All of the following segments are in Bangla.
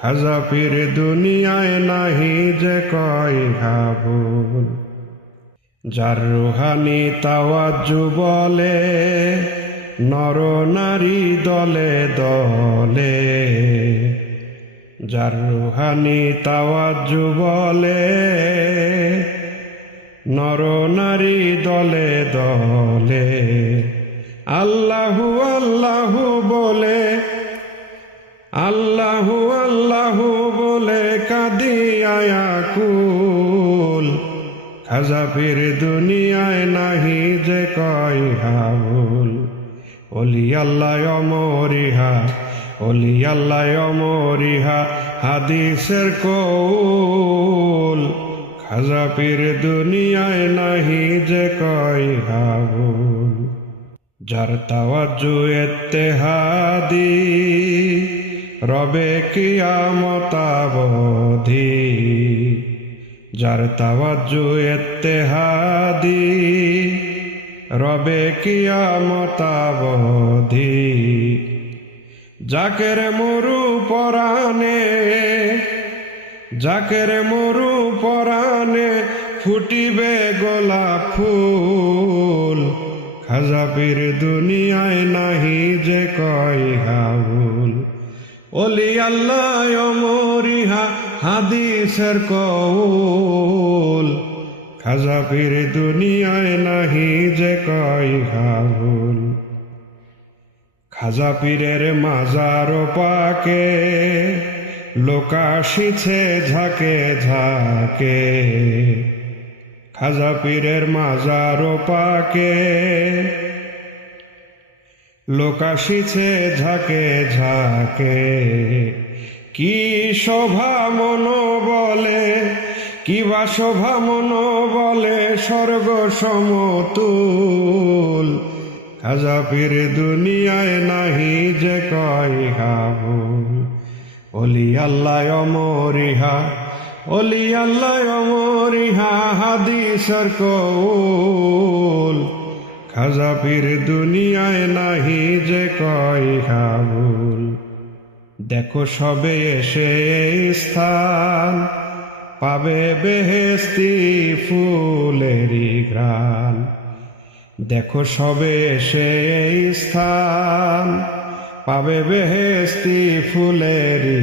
খাজা পীর দুনিয়ায় নাহি যে কয় হাবুল। যার রুহানি তাওয়াজ্জু বলে নর নারী দলে দলে, যার রুহানি তাওয়াজ্জু বলে নর নারী দলে দলে, আল্লাহু আল্লাহু বলে আল্লাহু আল্লাহু বলে কাঁদিয়া কুল। খাজা পীর দুনিয়ায় নাহি যে কয় হাবুল। ওলি আল্লাহ অমরিহা, ওলি আল্লাহ অমরিহা হাদিসের কৌল। খাজা পীর দুনিয়ায় নাহি যে কয় হাবুল। যার তাওয়াজ্জু ইত্তেহাদি রবে কিয়ামত অবধি, যার তাওয়াজ্জু ইত্তেহাদি রবে কিয়ামত অবধি। জাকের মরু পরাণে, জাকের মরু পরাণে ফুটিবে গোলাপ ফুল। খাজা পীর দুনিয়ায় নাহি যে কয় হাবুল। ওলি আল্লাহ অমরিহা হাদিসের কৌল। খাজা পীর দুনিয়ায় নাহি যে কয় হাবুল। খাজা পীরের মাজার পাকে লোক আসিছে ঝাঁকে ঝাঁকে। খাজা পীরের মাজার পাকে লোক আসিছে ঝাঁকে ঝাঁকে। কি শোভা মন বলে, কিবা শোভা মন বলে স্বর্গ সমতুল। খাজা পীর দুনিয়ায় নাহি যে কয় হাবুল। ওলি আল্লাহ অমরিহা, ওলি আল্লাহ অমরিহা হাদিসের কৌল। খাজা পীর দুনিয়ায় নাহি যে কয় হাবুল। দেখো সবে এসে এই স্থান পাবে বেহেশতি ফুলেরি ঘ্রাণ। দেখো সবে এসে এই স্থান পাবে বেহেশতি ফুলেরি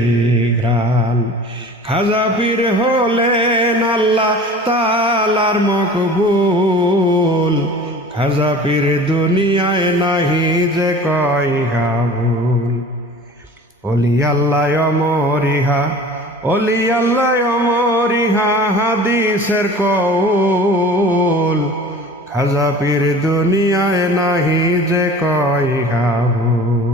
ঘ্রাণ। খাজা পীর হলেন আল্লাহ তাআলার মকবুল। খাজা পীর দুনিয়ায় নাহি যে কয় হাবুল। ওলি আল্লাহ অমরিহা, ওলি আল্লাহ অমরিহা হাদিসের কৌল। খাজা পীর দুনিয়ায় নাহি যে কয় হাবুল।